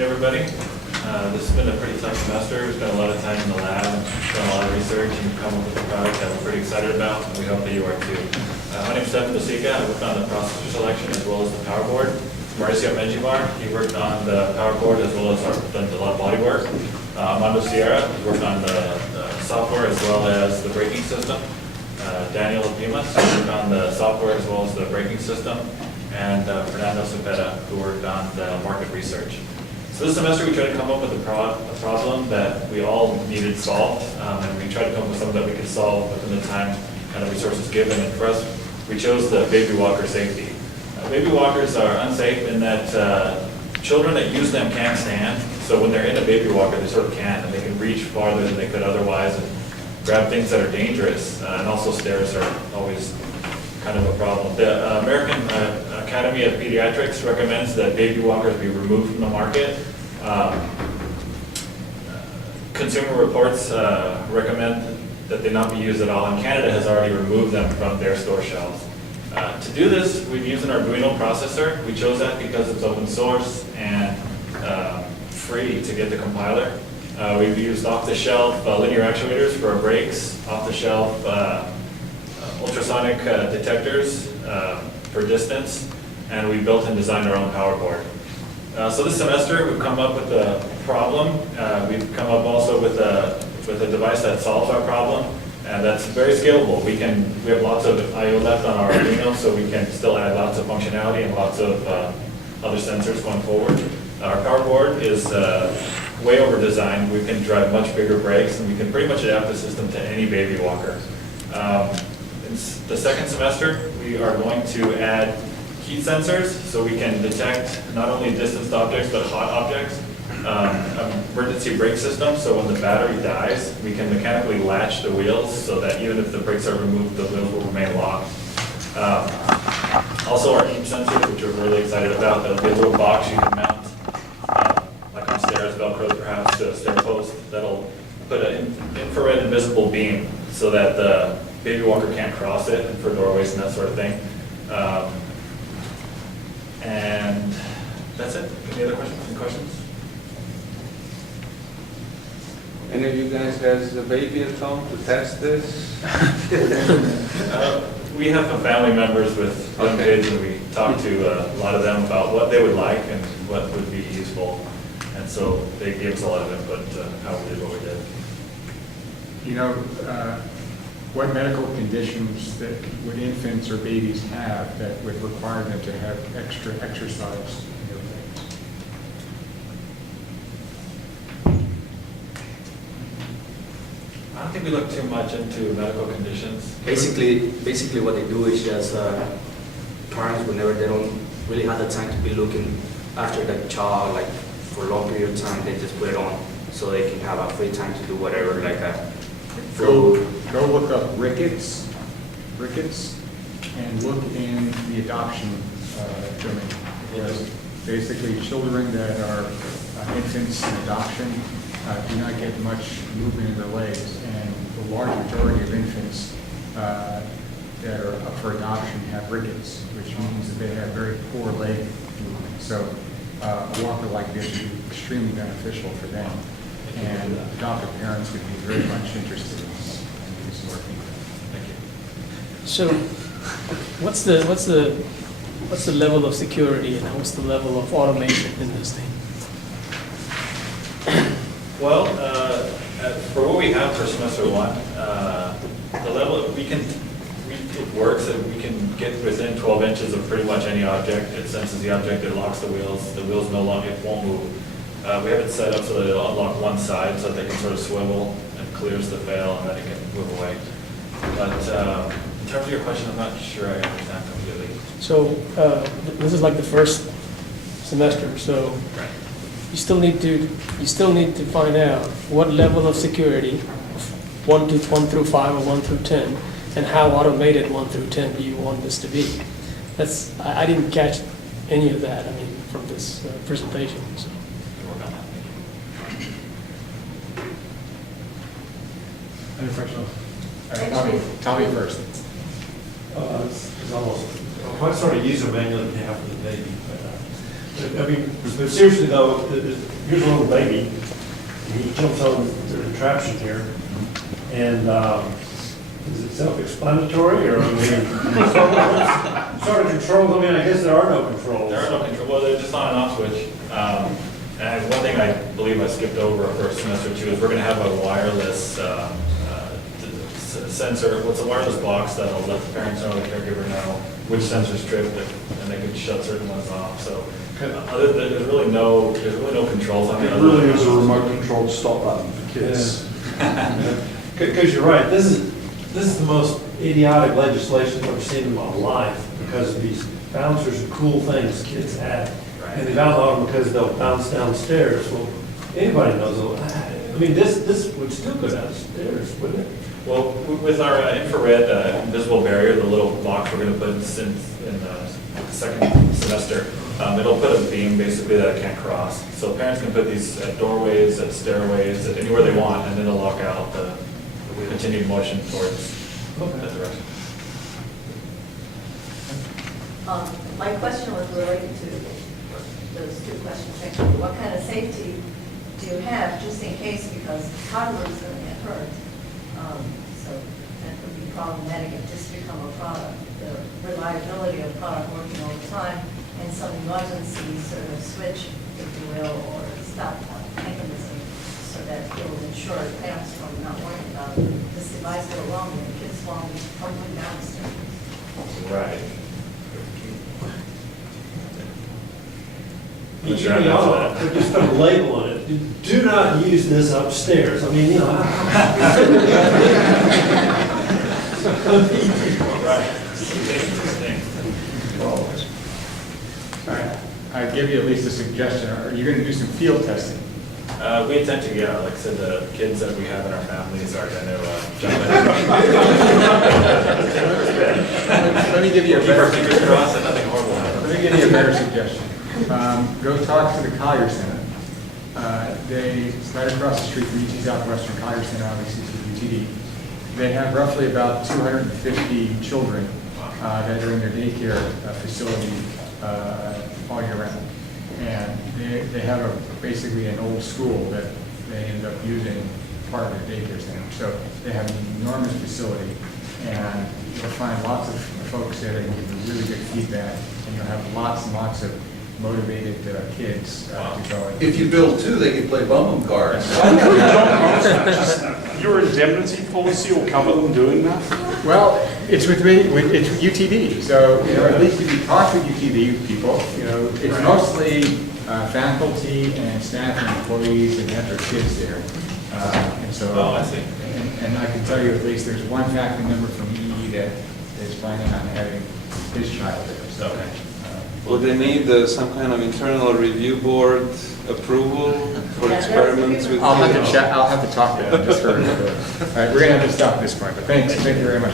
afternoon, everybody. This has been a pretty tough semester. We spent a lot of time in the lab, done a lot of research, and come up with a product that we're pretty excited about, and we hope that you are too. My name is Stefan Basica. I worked on the processor selection as well as the power board. Mauricio Menjivar, he worked on the power board as well as done a lot of body work. Armando Sierra worked on the software as well as the braking system. Daniel Pimas worked on the software as well as the braking system. And Fernando Cepeda, who worked on the market research. So this semester we tried to come up with a problem that we all needed solved, and we tried to come up with something that we could solve within the time and the resources given. And for us, we chose the baby walker safety. Baby walkers are unsafe in that children that use them can't stand. So when they're in a baby walker, they sort of can, and they can reach farther than they could otherwise and grab things that are dangerous. And also stairs are always kind of a problem. The American Academy of Pediatrics recommends that baby walkers be removed from the market. Consumer Reports recommend that they not be used at all, and Canada has already removed them from their store shelves. To do this, we've used an Arduino processor. We chose that because it's open source and free to get the compiler. We've used off-the-shelf linear actuators for our brakes, off-the-shelf ultrasonic detectors for distance, and we built and designed our own power board. So this semester we've come up with a problem. We've come up also with a device that solves our problem, and that's very scalable. We have lots of I/O left on our Arduino, so we can still add lots of functionality and lots of other sensors going forward. Our power board is way over designed. We can drive much bigger brakes, and we can pretty much adapt the system to any baby walker. In the second semester, we are going to add heat sensors so we can detect not only distant objects but hot objects. Emergency brake system, so when the battery dies, we can mechanically latch the wheels so that even if the brakes are removed, the wheels will remain locked. Also our heat sensors, which we're really excited about. There'll be a little box you can mount, like on stairs, Velcro perhaps, to a stair post that'll put an infrared invisible beam so that the baby walker can't cross it, and for doorways and that sort of thing. And that's it. Any other questions? Any questions? Any of you guys has a baby at home to test this? We have some family members with young kids, and we talk to a lot of them about what they would like and what would be useful. And so they gave us a lot of input to how we did what we did. You know, what medical conditions that would infants or babies have that would require them to have extra exercise in their legs? I don't think we look too much into medical conditions. Basically what they do is just parents, whenever they don't really have the time to be looking after the child, like for a long period of time, they just put it on so they can have a free time to do whatever, like food. Go look up rickets, and look in the adoption domain. Because basically children that are infants in adoption do not get much movement in their legs, and the large majority of infants that are up for adoption have rickets, which means that they have very poor leg movement. So a walker like this would be extremely beneficial for them, and adoptive parents would be very much interested in this working. Thank you. So, what's the level of security and what's the level of automation in this thing? Well, for what we have for semester one, the level it works, and we can get within 12 inches of pretty much any object. It senses the object, it locks the wheels no longer, it won't move. We have it set up so that it'll unlock one side so that they can sort of swivel and clears the fail, and then it can move away. But in terms of your question, I'm not sure I understand completely. So, this is like the first semester, so Right. you still need to find out what level of security, 1 through 5 or 1 through 10, and how automated 1 through 10 do you want this to be. I didn't catch any of that, from this presentation. So. Work on that. Any questions? Tommy first. It's almost, what sort of user manual do you have for the baby? I mean, but seriously though, here's a little baby, and he jumps on the contraption here, and is it self-explanatory, or, I mean, sort of controls, I mean, I guess there are no controls. There are no control, well, they're just on and off switch. And one thing I believe I skipped over for a semester or two is we're gonna have a wireless sensor, what's a wireless box that'll let the parents know, the caregiver know which sensors tripped, and they could shut certain ones off, so. Other than, there's really no controls on it. It really is a remote controlled stop button for kids. Because you're right, this is the most idiotic legislation I've ever seen in my life, because of these bouncers and cool things kids have. And they've outlawed them because they'll bounce downstairs. Well, anybody knows, I mean, this would still go downstairs, wouldn't it? Well, with our infrared invisible barrier, the little box we're going to put in the second semester, it'll put a beam basically that it can't cross. So parents can put these at doorways, at stairways, at anywhere they want, and then it'll lock out the continued motion towards that direction. My question was related to those two questions. Actually, what kind of safety do you have just in case, because toddlers are going to get hurt? So that could be problematic if this become a product, the reliability of product working all the time, and some emergency sort of switch, if you will, or stop mechanism, so that it will ensure parents from not worrying about this device go wrong and the kids falling tumbling down the stairs. Right. You could just put a label on it, do not use this upstairs. I mean, you know. Right. All right, I give you at least a suggestion. Are you going to do some field testing? We intend to, yeah, like I said, the kids that we have in our families are going to jump in. Let me give you a Keep our better fingers crossed that nothing horrible happens. Let me give you a better suggestion. Go talk to the Collier Center. They, right across the street from UT Southwestern Collier Center, obviously to UTD. They have roughly about 250 children that are in their daycare facility all year round. And they have basically an old school that they end up using part of their daycare center. So they have an enormous facility, and you'll find lots of folks there that can give you really good feedback, and you'll have lots and lots of motivated kids to go in. If you build two, they can play bum cards. Your indemnity policy will cover them doing that? Well, it's with me, it's UTD, so, you know, at least if you talk to UTD people, you know, it's mostly faculty and staff and employees and have their kids there. And so, Oh, I see. and I can tell you at least there's one faculty member from EE that is planning on having his child there, so. Okay. Would they need some kind of internal review board approval for experiments with? I'll have to talk to them just for, all right, we're gonna have to stop at this point, but thank you very much.